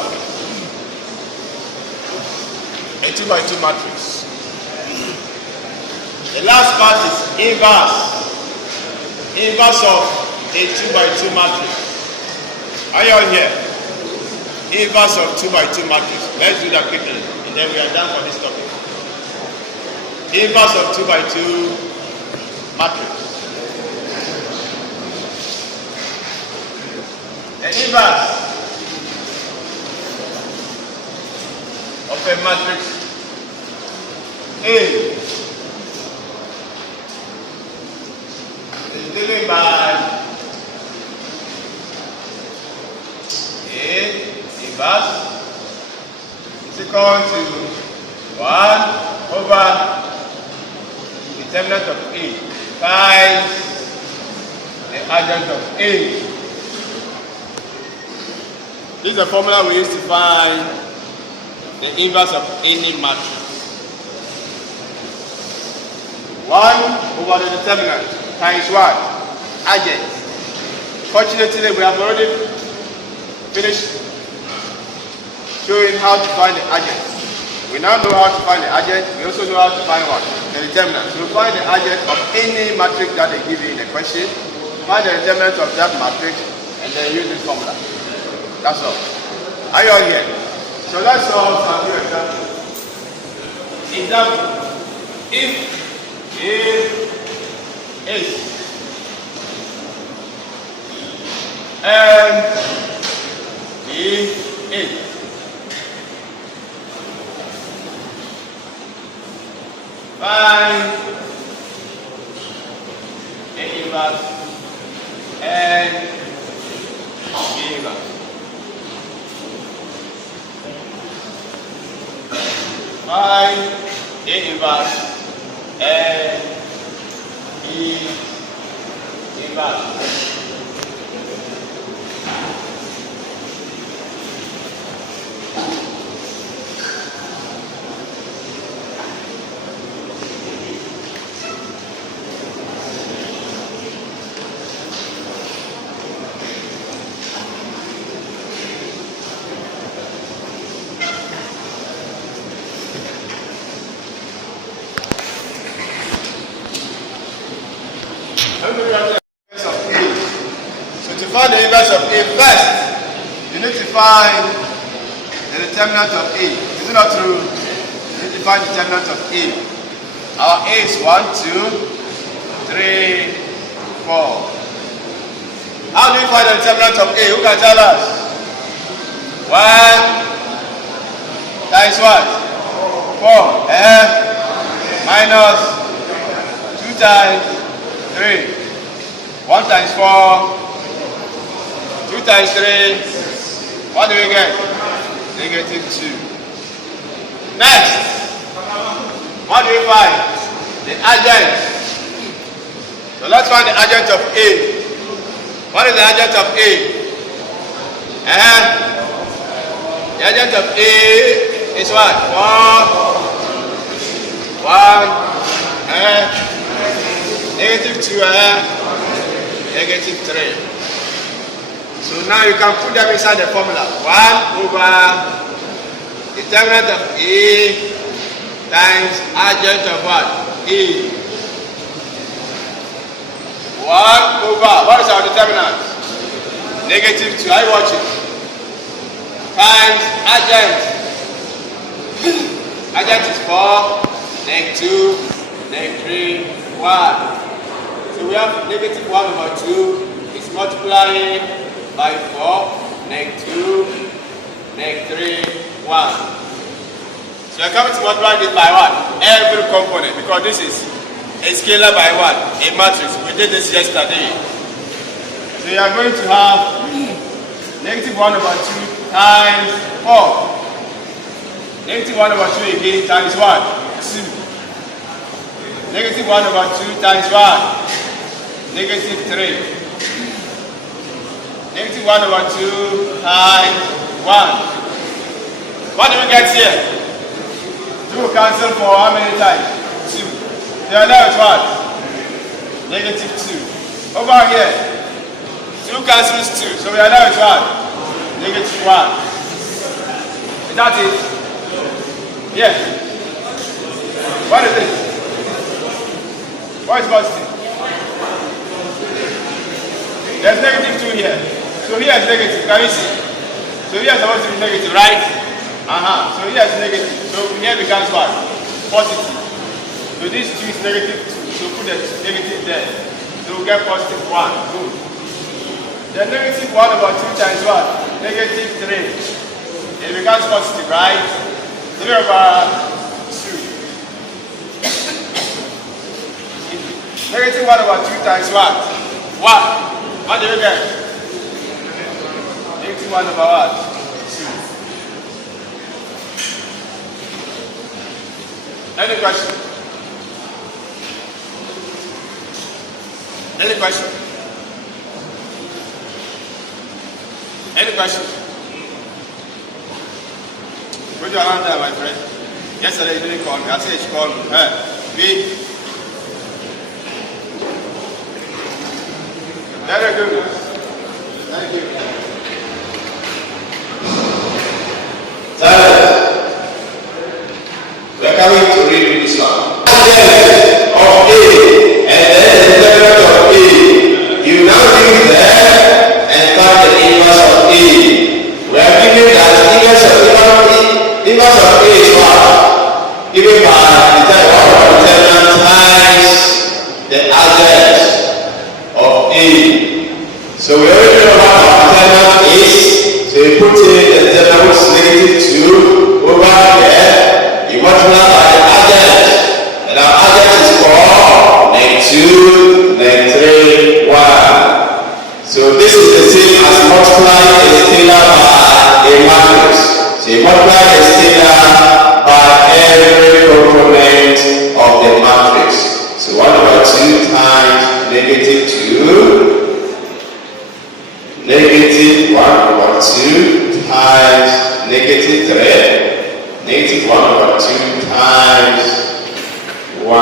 a 2 by 2 matrix. The last part is inverse. Inverse of a 2 by 2 matrix. Are you all here? Inverse of 2 by 2 matrix. Let's do that quickly, and then we are done for this topic. Inverse of 2 by 2 matrix. The inverse of a matrix A is given by A inverse is equal to 1 over the determinant of A times the adjoint of A. This is the formula we use to find the inverse of any matrix. 1 over the determinant times what? Adjoint. Fortunately, we have already finished showing how to find the adjoint. We now know how to find the adjoint. We also know how to find what? The determinant. So we find the adjoint of any matrix that they give you in the question, find the determinant of that matrix, and then use this formula. That's all. Are you all here? So let's solve some few examples. Example. If A is and B is find A inverse and B inverse. Find A inverse and B inverse. So to find the inverse of A first, you need to find the determinant of A. Is it not true? You need to find the determinant of A. Our A is 1, 2, 3, 4. How do you find the determinant of A? Who can tell us? 1 times what? 4. Minus 2 times 3. 1 times 4. 2 times 3. What do we get? Negative 2. Next, what do we find? The adjunct. So let's find the adjunct of A. What is the adjunct of A? The adjunct of A is what? 4, 1, negative 2, negative 3. So now you can put them inside the formula. 1 over determinant of A times adjunct of what? A. 1 over, what is our determinant? Negative 2, are you watching? Times adjunct. Adjunct is 4, negative 2, negative 3, 1. So we have negative 1 over 2 is multiplying by 4, negative 2, negative 3, 1. So you're coming to multiply this by what? Every component, because this is a scalar by what? A matrix. We did this yesterday. So you are going to have negative 1 over 2 times 4. Negative 1 over 2 again times what? 2. Negative 1 over 2 times what? Negative 3. Negative 1 over 2 times 1. What do we get here? 2 will cancel for how many times? 2. You are left with what? Negative 2. Over here, 2 cancels 2. So we are left with what? Negative 1. Is that it? Yes. What is it? What is positive? There's negative 2 here. So here is negative. Can you see? So here is supposed to be negative, right? So here is negative. So here becomes what? Positive. So this 2 is negative 2. So put the negative there. So we get positive 1. Good. Then negative 1 over 2 times what? Negative 3. It becomes positive, right? 3 over 2. Negative 1 over 2 times what? 1. What do you get? Negative 1 over what? 2. Any question? Any question? Any question? Put your hand there, my friend. Yesterday you didn't call me. I said you should call me. B. Very good. Very good. We're coming to read this one. Adjunct of A and then the determinant of A. You now use that and find the inverse of A. We are given that the inverse of A is what? Given by the determinant times the adjunct of A. So we already know what our determinant is. So you put in the determinant which is negative 2 over here. You multiply by the adjunct. And our adjunct is 4, negative 2, negative 3, 1. So this is the same as multiplying a scalar by a matrix. So you multiply a scalar by every component of the matrix. So 1 over 2 times negative 2. Negative 1 over 2 times negative 3. Negative 1 over 2 times 1.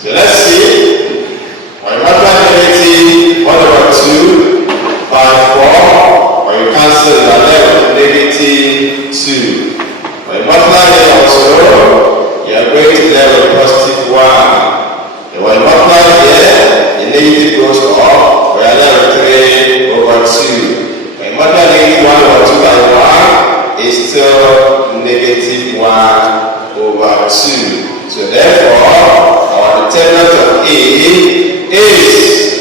So let's see. When you multiply negative 1 over 2 by 4, when you cancel the left with negative 2. When you multiply it also, you are going to there with positive 1. And when you multiply here, the negative goes up. We are left with 3 over 2. When you multiply negative 1 over 2 by 1, is still negative 1 over 2. So therefore, our determinant of A is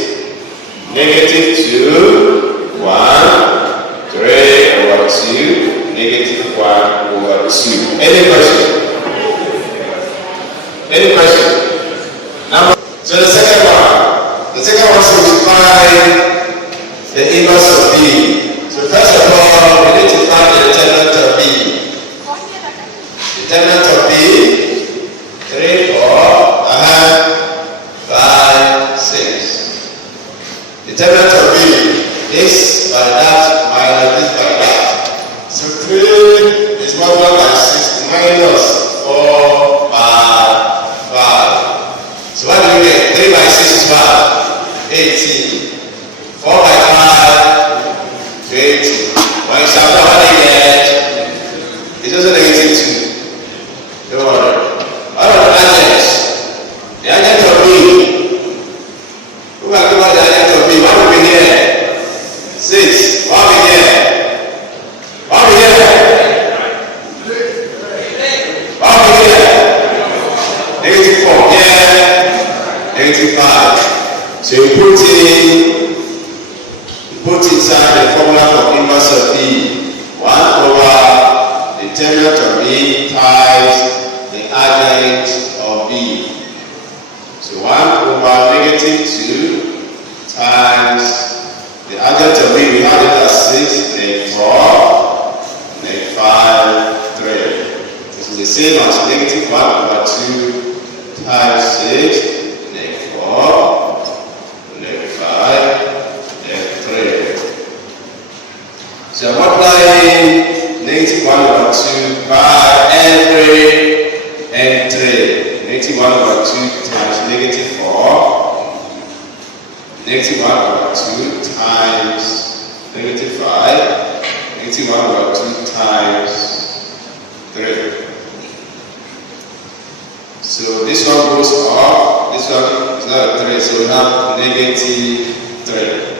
negative 2, 1, 3 over 2, negative 1 over 2. Any question? Any question? determinant of A times the adjunct of B. So 1 over negative 2 times the adjunct of B, we have it as 6, negative 4, negative 5, 3. This is the same as negative 1 over 2 times 6, negative 4, negative 5, negative 3. So I'm multiplying negative 1 over 2 by n3 and 3. Negative 1 over 2 times negative 4. Negative 1 over 2 times negative 5. Negative 1 over 2 times 3. So this one goes off. This one is not a 3, so we have negative 3.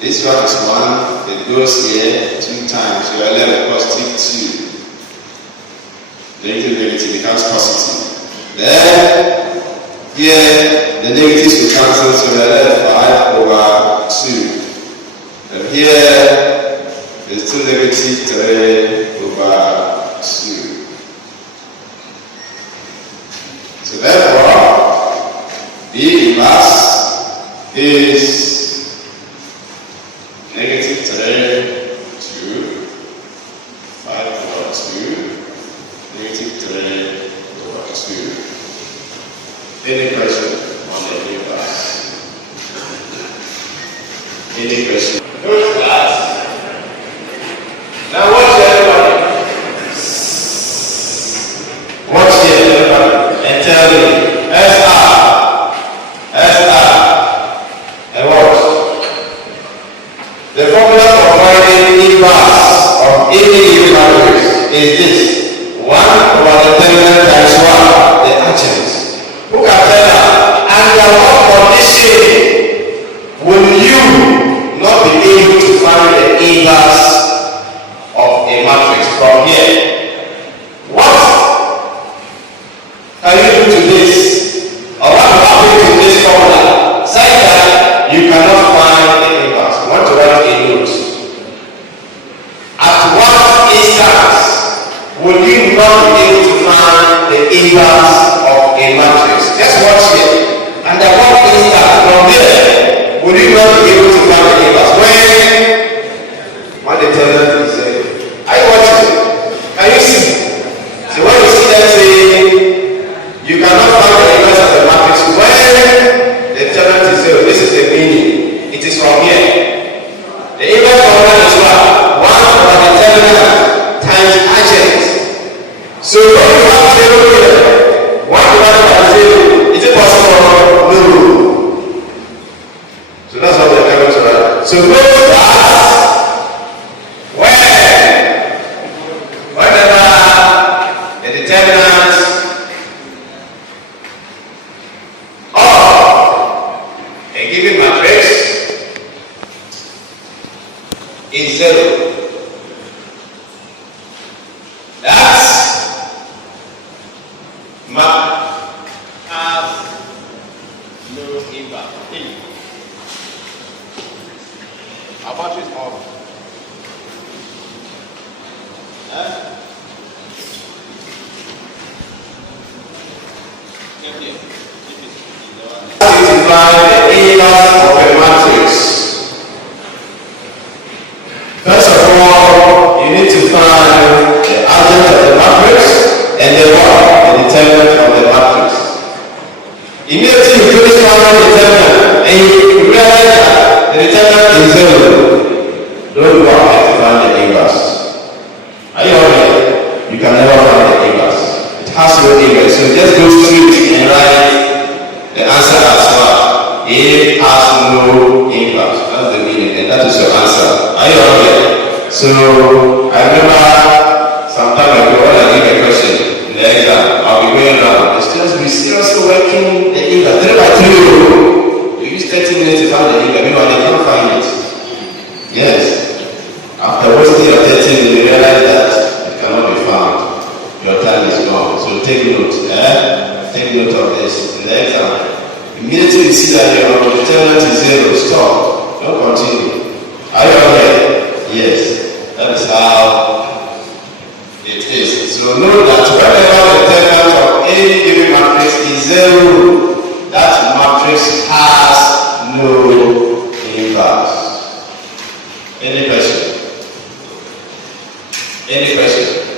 This one is 1, it goes here 2 times, so you're left with positive 2. Negative becomes positive. Then, here, the negatives will cancel, so you're left 5 over 2. And here, there's still negative 3 over 2. So therefore, the inverse is negative 3, 2, 5 over 2, negative 3 over 2. Any question on the inverse? Any question? First class. Now watch everybody. Watch here everybody and tell me SR, and what? The formula for finding inverse of any given matrix is this: 1 over the determinant times 1, the adjunct. Who can tell us, under what condition will you not be able to find the inverse of a matrix from here? What can you do to this? Or what will happen to this formula? Such that you cannot find the inverse. I want to write a note. At what instance will you not be able to find the inverse of a matrix? Just watch here. And at what instance from there will you not be able to find the inverse? When the determinant is there. Are you watching? Can you see? So when you see them saying you cannot find the inverse of the matrix when the determinant is 0, this is the meaning. It is from here. The inverse formula is what? 1 over the determinant times adjunct. So when you have 0 here, 1 divided by 0, is it possible? No. So that's what we are going to write. So note that whenever the determinant of a given matrix is 0, that map has no inverse. How much is off? Identify the inverse of a matrix. First of all, you need to find the adjunct of the matrix and the what? The determinant of the matrix. Immediately you finish finding the determinant and you realize that the determinant is 0. Don't go ahead to find the inverse. Are you all here? You can never find the inverse. It has no inverse. So just go straight and write the answer as well. It has no inverse. That's the meaning, and that is your answer. Are you all here? So I remember some time ago when I gave a question in the exam, I'll be going around. The students will be seriously working the inverse 3 by 3. You use 30 minutes to find the inverse. Meanwhile, they can't find it. Yes. After wasting your 30 minutes, you realize that it cannot be found. Your time is gone. So take note. Take note of this in the exam. Immediately you see that your determinant is 0, stop. Don't continue. Are you all here? Yes. That is how it is. So know that whenever the determinant of any given matrix is 0, that matrix has no inverse. Any question? Any question?